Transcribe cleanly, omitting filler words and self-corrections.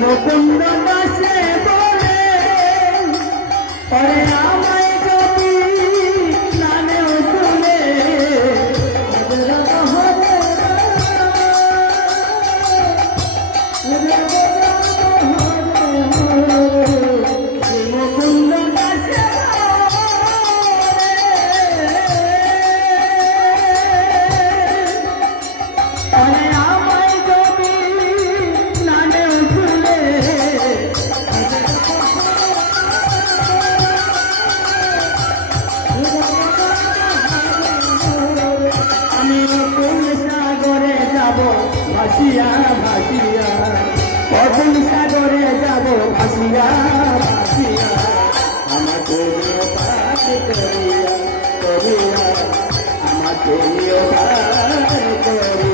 মুকুন্দ দাসে বলে পরে আমায় যদি নামেও তুলে মুকুন্দ দাসে পরে আমায় যদি নামেও তুলে আমি কোন সাগরে যাব ভাসিয়া ভাসিয়া, কোন সাগরে যাব ভাসিয়া ভাসিয়া, আমাকে পার করিয়া করিয়া, আমাকে পার করিয়া।